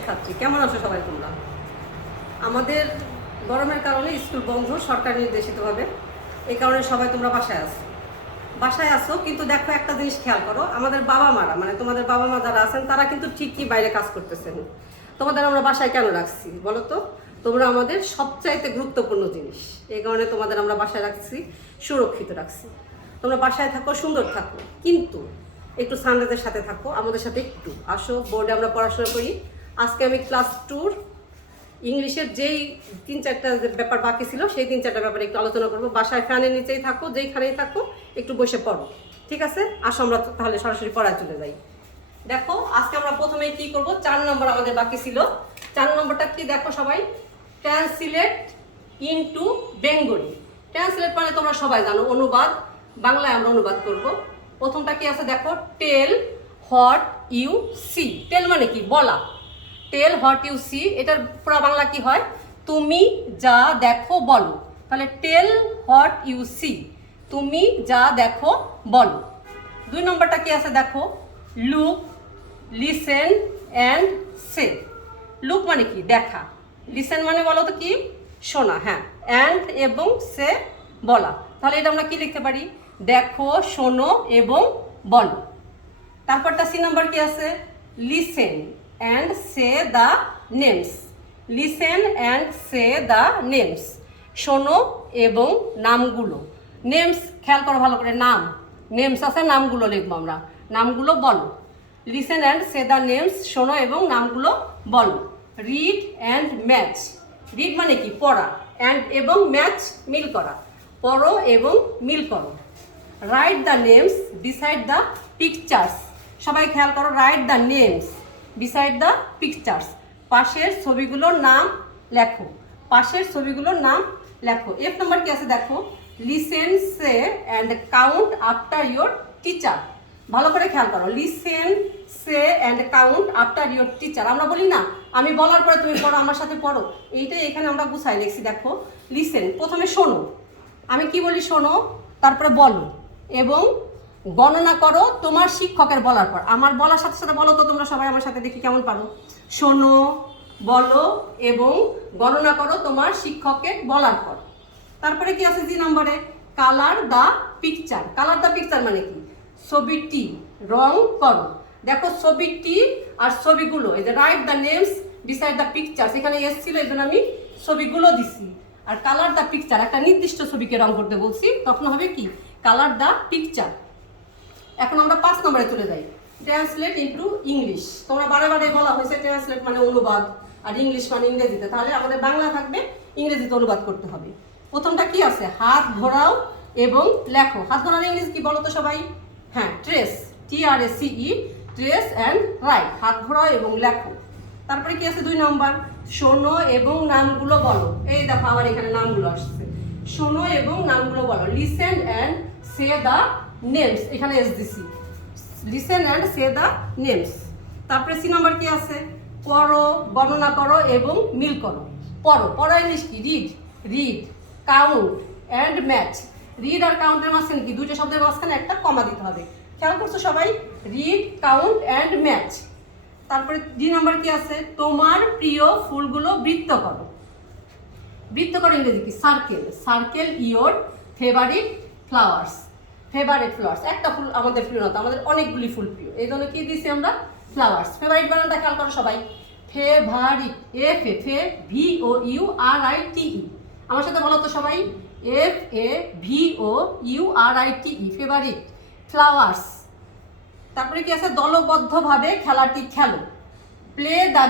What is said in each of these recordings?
শিক্ষার্থী, কেমন আছো সবাই তোমরা? আমাদের গরমের কারণে স্কুল বন্ধ সরকার নির্দেশিতভাবে, এই কারণে সবাই তোমরা বাসায় আসো। কিন্তু দেখো, একটা জিনিস খেয়াল করো, আমাদের বাবা মারা মানে তোমাদের বাবা মা যারা আছেন তারা কিন্তু ঠিকই বাইরে কাজ করতেছেন। তোমাদের আমরা বাসায় কেন রাখছি বলো তো? তোমরা আমাদের সবচাইতে গুরুত্বপূর্ণ জিনিস, এই কারণে তোমাদের আমরা বাসায় রাখছি, সুরক্ষিত রাখছি। তোমরা বাসায় থাকো, সুন্দর থাকো, কিন্তু একটু সানরাইজের সাথে থাকো, আমাদের সাথে একটু আসো। বোর্ডে আমরা পড়াশোনা করি। আজকে আমি ক্লাস 2 ইংলিশের যেই 3-4টা ব্যাপার বাকি ছিল সেই 3-4টা ব্যাপারে একটু আলোচনা করবো। বাসায় ফ্যানের নিচেই থাকো, যেইখানেই থাকো একটু বসে পড়ো, ঠিক আছে? আসো আমরা তাহলে সরাসরি পড়ায় চলে যাই। দেখো, আজকে আমরা প্রথমেই কি করব, 4 নম্বর আমাদের বাকি ছিল। 4 নম্বরটা কি দেখো সবাই, ট্রান্সলেট ইনটু বেঙ্গলি। ট্রান্সলেট মানে তোমরা সবাই জানো, অনুবাদ। বাংলায় আমরা অনুবাদ করব। প্রথমটা কি আছে দেখো, টেল হোয়াট ইউ সি। টেল মানে কি, বলা। টেল হোয়াট ইউ সি, এটার পুরো বাংলা কি হয়, তুমি যা দেখো বলো। তাহলে টেল হোয়াট ইউ সি, তুমি যা দেখো বলো। 2 নম্বরটা কি আছে দেখো, look listen and say. Look মানে কি, দেখা। লিসেন মানে বলো তো কি, শোনা। হ্যাঁ, অ্যান্ড এবং সে বলা। তাহলে এটা আমরা কি লিখতে পারি, দেখো, শোনো এবং বলো। তারপরটা সি নাম্বার কি আছে, listen and say the names. Listen and say the names, শোনো এবং নামগুলো। নেমস খেয়াল করো ভালো করে, নাম। নেমস আছে, নামগুলো লিখবো আমরা, নামগুলো বলো। Listen and say the names, শোনো এবং নামগুলো বলো। Read and match. রিড মানে কি, পড়া। অ্যান্ড এবং ম্যাচ, মিল করা। পড়ো এবং মিল করো। Write the names beside the pictures. সবাই খেয়াল করো, write the names beside the pictures, পাশের ছবিগুলোর নাম লেখো। পাশের ছবিগুলোর নাম লেখো। এফ নাম্বার কি আছে দেখো, listen say and count after your teacher. ভালো করে খেয়াল করো, listen say and count after your teacher. আমরা বলি না, আমি বলার পরে তুমি পড়ো, আমার সাথে পড়ো। এইটাই এখানে আমরা গুছাই লিখছি দেখো। লিসেন, প্রথমে শোনো, আমি কি বলি শোনো, তারপরে বলো এবং গণনা করো তোমার শিক্ষকের বলার পর। আমার বলার সাথে সাথে বলো তো তোমরা সবাই আমার সাথে, দেখি কেমন পারো। শোনো, বলো এবং গণনা করো তোমার শিক্ষকের বলার পর। তারপরে কি আছে জি নম্বরে, colour the picture. Colour the picture মানে কি, ছবিটি রং করো। দেখো, ছবিটি আর ছবিগুলো, এই যে write the names beside the pictures, এখানে এসেছিল এই জন্য আমি ছবিগুলো দিছি। আর কালার দ্য পিকচার, একটা নির্দিষ্ট ছবিকে রং করতে বলছি, তখন হবে কি, কালার দ্য পিকচার। এখন আমরা 5 নম্বরে চলে যাই, ট্রান্সলেট ইনটু ইংলিশ। তোমরা বারে বলা হয়েছে ট্রান্সলেট মানে অনুবাদ, আর ইংলিশ মানে ইংরেজিতে। তাহলে আমাদের বাংলা থাকবে, ইংরেজিতে অনুবাদ করতে হবে। প্রথমটা কি আছে, হাত ঘোরাও এবং লেখো। হাত ঘোরানোর ইংলিশ কি বলো তো সবাই? হ্যাঁ, trace, TRACE, trace and right. হাত ঘোরাও এবং লেখো। তারপরে কি আছে 2 নম্বর, শোনো এবং নামগুলো বলো। এই দেখো আবার এখানে নামগুলো আসছে, শোনো এবং নামগুলো বলো। Listen and say the names, এখানে এস দিছি, listen and say the names. তারপরে সি নাম্বার কি আছে, পড়ো, গণনা করো এবং মিল করো। পড়ো, পড়া ইংলিশ কি, read, count and match. Read আর কাউন্টের মাঝখানে কি, দুটো শব্দের মাঝখানে একটা কমা দিতে হবে। খেয়াল করছো সবাই, রিড, কাউন্ট অ্যান্ড ম্যাচ। তারপরে ডি নাম্বার কি আছে, তোমার প্রিয় ফুলগুলো বৃত্ত করো। বৃত্ত করো ইংরেজি কি, circle. Circle your favourite flowers. Favourite flowers, একটা ফুল আমাদের প্রিয় না, আমাদের অনেকগুলি ফুল প্রিয়, এই জন্য কি দিয়েছি আমরা, ফ্লাওয়ার্স। ফেভারিট বানানটা খেয়াল করো সবাই, ফেভারিট, FAVOURITE। আমার সাথে বলো তো সবাই, FAVOURITE, ফেভারিট। ফ্লাওয়ার্স। তারপরে কি আছে, দলবদ্ধভাবে খেলাটি খেলো। Play the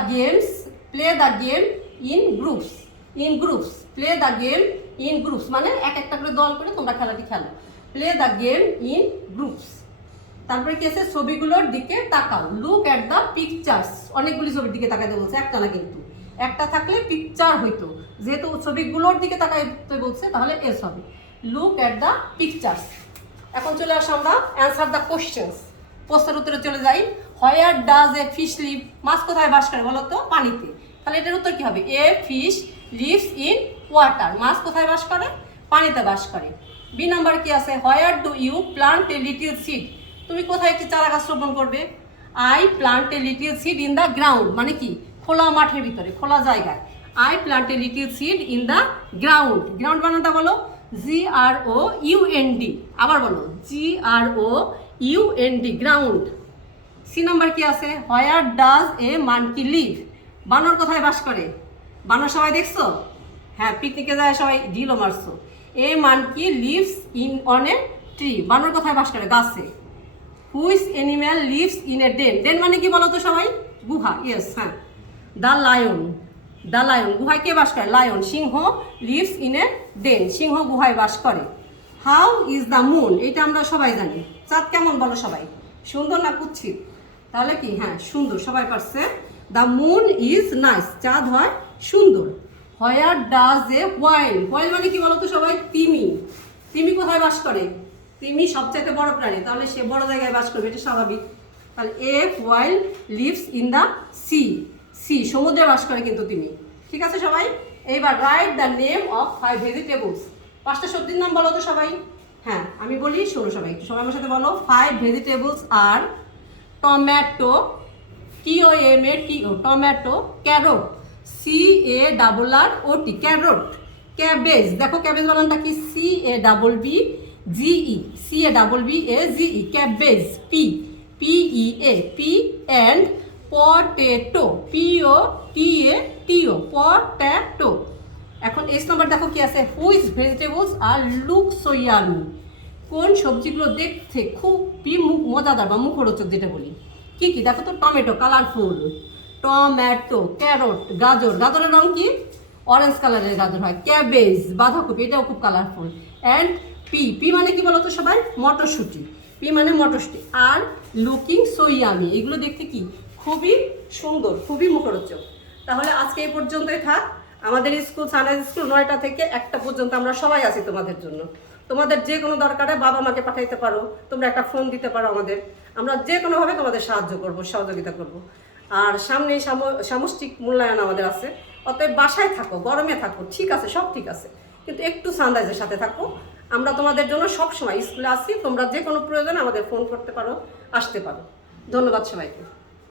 game in groups. Play the game in groups মানে একটা করে দল করে তোমরা খেলাটি খেলো। Play the game in groups. তারপরে কি আছে, ছবিগুলোর দিকে তাকাও। Look at the pictures. অনেকগুলি ছবির দিকে তাকাইতে বলছে, একটা না, কিন্তু একটা থাকলে পিকচার হইতো, যেহেতু ছবিগুলোর দিকে তাকাইতে বলছে তাহলে এস হবে, লুক অ্যাট দ্য পিকচার্স। এখন চলে আসো আমরা অ্যান্সার দ্য কোশ্চেন্স। প্রশ্নের উত্তরে চলে যাই। Where does a fish live? মাছ কোথায় বাস করে বলো তো? পানিতে। তাহলে এটার উত্তর কি হবে? A fish lives in water. মাছ কোথায় বাস করে? পানিতে বাস করে। বি নাম্বার কি আছে? Where do you plant a little seed? তুমি কোথায় একটি চারা গাছ রোপণ করবে? I plant a little seed in the ground, মানে কি খোলা মাঠের ভিতরে, খোলা জায়গায়। I plant a little seed in the ground. Ground বানানটা বলো GROUND। আবার বলো GROUND, গ্রাউন্ড। সি নাম্বার কি আছে? Where does a monkey live? বানর কোথায় বাস করে? বানর সবাই দেখছো? হ্যাঁ, পিকনিকে যায় সবাই ঢিলও মারছো। A monkey lives in on a tree. বানর কোথায় বাস করে? গাছে। Which animal lives in a den? Den মানে কি বলো তো সবাই? গুহা। ইয়েস, হ্যাঁ। The lion. দ্য লায়ন, গুহায় কে বাস করে? লায়ন। সিংহ লিভস ইন এ ডেন। সিংহ গুহায় বাস করে। How is the moon? এটা আমরা সবাই জানি। চাঁদ কেমন বলো সবাই? সুন্দর না কুৎসিত? তাহলে কি? হ্যাঁ, সুন্দর, সবাই পারছে। The moon is nice. চাঁদ হয় সুন্দর। হোয়ার ডাজ এ হোয়াইল? হোয়াইল মানে কি বলো তো সবাই? তিমি। তিমি কোথায় বাস করে? তিমি সবচেয়ে বড় প্রাণী, তাহলে সে বড় জায়গায় বাস করবে, এটা স্বাভাবিক। তাহলে a whale lives in the sea. Sea, সমুদ্রে বাস করে কিন্তু তিমি। ঠিক আছে সবাই? এইবার write the name of 5 vegetables. 5টা সবজির নাম বলো তো সবাই। হ্যাঁ, আমি বলি, শোনো সবাই, একটু সবাই আমার সাথে বলো। 5 ভেজিটেবলস আর tomato, TOMATO, tomato, carrot, CARROT, carrot, cabbage. দেখো ক্যাবেজ বানানটা কি? CABBGE, CABBAGE, cabbage. PEA, P and potato, POTATO, potato. এখন এস নাম্বার দেখো কি আছে? Which vegetables are look so yummy? কোন সবজিগুলো দেখতে খুবই মজাদার বা মুখরোচক যেটা বলি? কি কি দেখো তো? Tomato, colourful. টমেটো, ক্যারট, গাজর। গাজরের রং কি? অরেঞ্জ কালারের গাজর হয়। ক্যাবেজ, বাঁধাকপি, এটাও খুব কালারফুল। অ্যান্ড পি মানে কি বলো তো সবাই? মটরশুঁটি। পি মানে মটরশুঁটি। আর লুকিং সো ইয়ামি, এগুলো দেখতে কি? খুবই সুন্দর, খুবই মুখরোচক। তাহলে আজকে এই পর্যন্তই থাক। আমাদের স্কুল, সানরাইজ স্কুল 9টা থেকে 1টা পর্যন্ত আমরা সবাই আছি তোমাদের জন্য। তোমাদের যে কোনো দরকারে বাবা মাকে পাঠাইতে পারো, তোমরা একটা ফোন দিতে পারো আমাদের। আমরা যে কোনোভাবে তোমাদের সাহায্য করব, সহযোগিতা করব। আর সামনে সামষ্টিক মূল্যায়ন আমাদের আছে। অতএব বাসায় থাকো, গরমে থাকো, ঠিক আছে, সব ঠিক আছে, কিন্তু একটু সানরাইজের সাথে থাকো। আমরা তোমাদের জন্য সব সময় স্কুলে আসি। তোমরা যে কোনো প্রয়োজনে আমাদের ফোন করতে পারো, আসতে পারো। ধন্যবাদ সবাইকে।